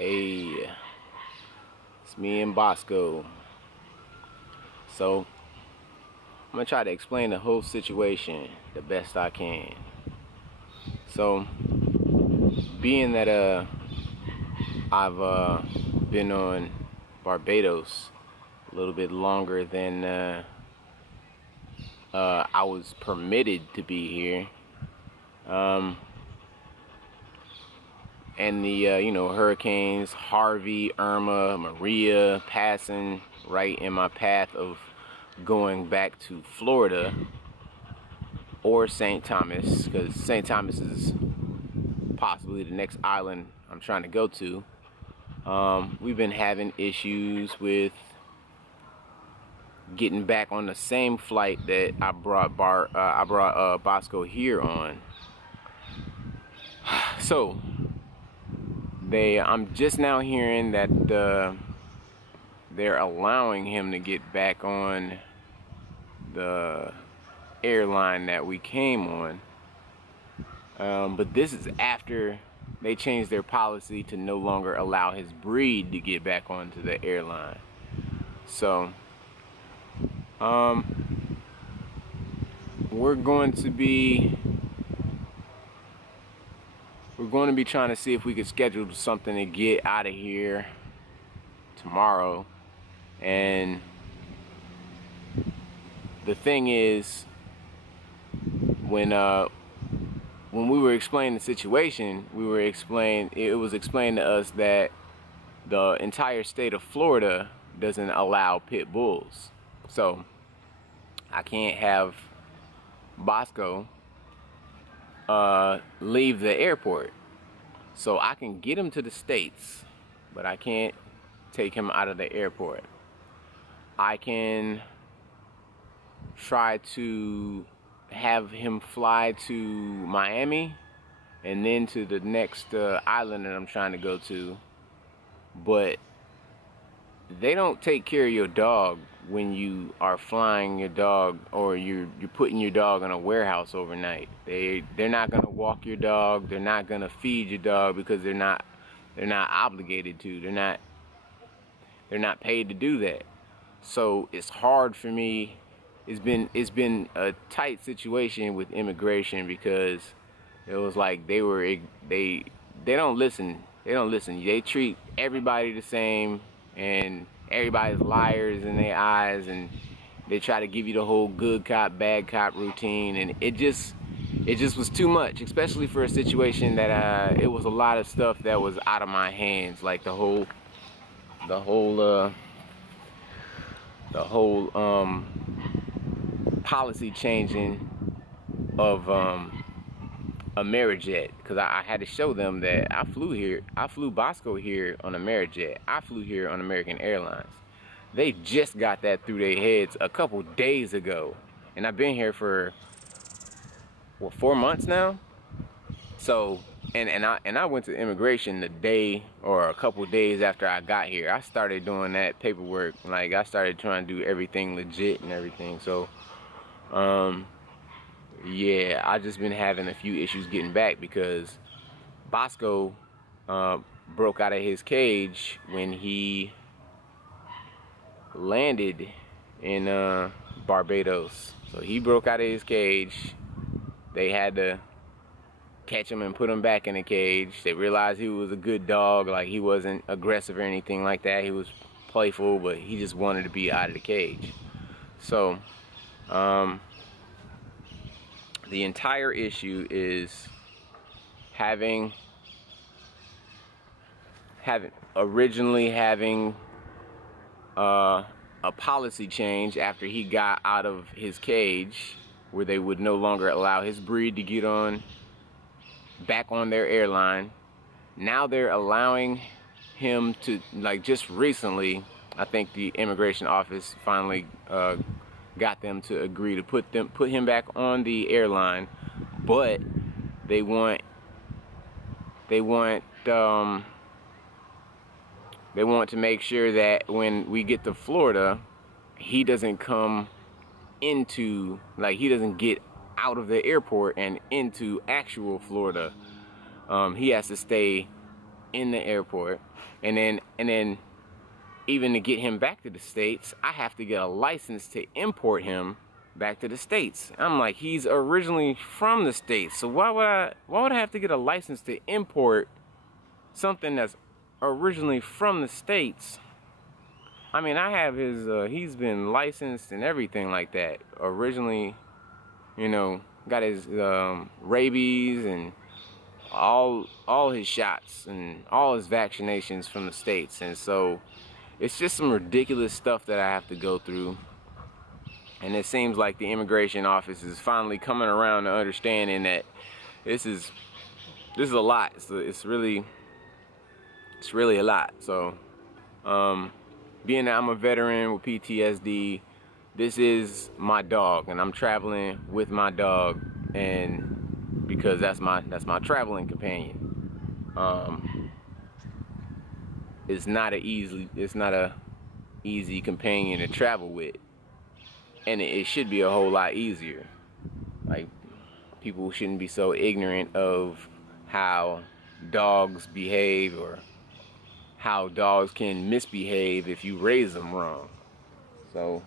Hey, it's me and Bosco. So, I'm gonna try to explain the whole situation the best I can. So, being that I've been on Barbados a little bit longer than I was permitted to be here, and the hurricanes Harvey, Irma, Maria passing right in my path of going back to Florida or St. Thomas, because St. Thomas is possibly the next island I'm trying to go to. We've been having issues with getting back on the same flight that I brought Bosco here on. So I'm just now hearing that they're allowing him to get back on the airline that we came on, but this is after they changed their policy to no longer allow his breed to get back onto the airline. So we're going to be trying to see if we could schedule something to get out of here tomorrow. And the thing is, when we were explaining the situation, it was explained to us that the entire state of Florida doesn't allow pit bulls. So I can't have Bosco leave the airport. So I can get him to the States, but I can't take him out of the airport. I can try to have him fly to Miami and then to the next island that I'm trying to go to, but they don't take care of your dog when you are flying your dog, or you're putting your dog in a warehouse overnight. They're not gonna walk your dog. They're not gonna feed your dog because they're not obligated to. They're not paid to do that. So it's hard for me. It's been a tight situation with immigration, because it was like they don't listen. They treat everybody the same, and everybody's liars in their eyes, and they try to give you the whole good cop bad cop routine, and it just was too much, especially for a situation that it was a lot of stuff that was out of my hands, like the whole policy changing of Amerijet, because I had to show them that I flew Bosco here on Amerijet. I flew here on American Airlines. They just got that through their heads a couple days ago, and I've been here for 4 months now. So and I went to immigration the day or a couple days after I got here. I started doing that paperwork, like I started trying to do everything legit and everything. So yeah, I just been having a few issues getting back, because Bosco broke out of his cage when he landed in Barbados. So he broke out of his cage. They had to catch him and put him back in the cage. They realized he was a good dog, like he wasn't aggressive or anything like that. He was playful, but he just wanted to be out of the cage. So the entire issue is having a policy change after he got out of his cage, where they would no longer allow his breed to get back on their airline. Now they're allowing him to, like, just recently, I think the immigration office finally got them to agree to put him back on the airline, but they want to make sure that when we get to Florida, he doesn't come into, like, he doesn't get out of the airport and into actual Florida. He has to stay in the airport, and then even to get him back to the States, I have to get a license to import him back to the States. I'm like, he's originally from the States, so why would I have to get a license to import something that's originally from the States? I mean, I have his, he's been licensed and everything like that. Originally, you know, got his rabies and all his shots and all his vaccinations from the States. And so it's just some ridiculous stuff that I have to go through. And it seems like the immigration office is finally coming around to understanding that this is a lot. It's really a lot. So being that I'm a veteran with PTSD, this is my dog, and I'm traveling with my dog, and because that's my traveling companion. It's not a easy companion to travel with, and it should be a whole lot easier. Like, people shouldn't be so ignorant of how dogs behave, or how dogs can misbehave if you raise them wrong. So,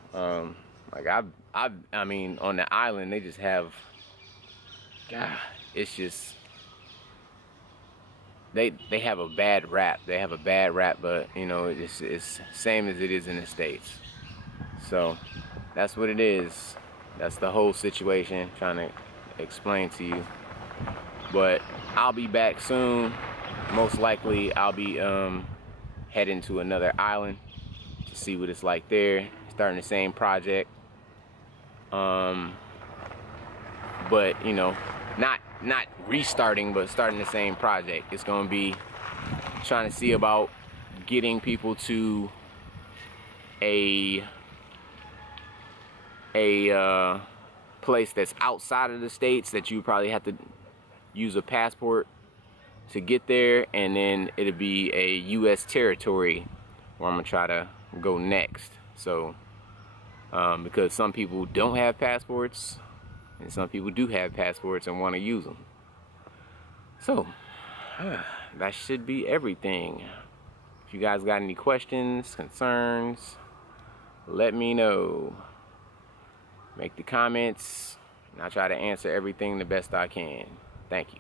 like I mean, on the island, they just have, God, it's just, they have a bad rap. They have a bad rap, but you know, it's same as it is in the States. So, that's what it is. That's the whole situation, trying to explain to you. But I'll be back soon. Most likely, I'll be heading to another island to see what it's like there, starting the same project, but you know, not restarting, but starting the same project. It's going to be trying to see about getting people to a place that's outside of the States that you probably have to use a passport to get there, and then it'll be a U.S. territory where I'm gonna try to go next. So because some people don't have passports and some people do have passports and want to use them. So that should be everything. If you guys got any questions, concerns, let me know. Make the comments, and I'll try to answer everything the best I can. Thank you.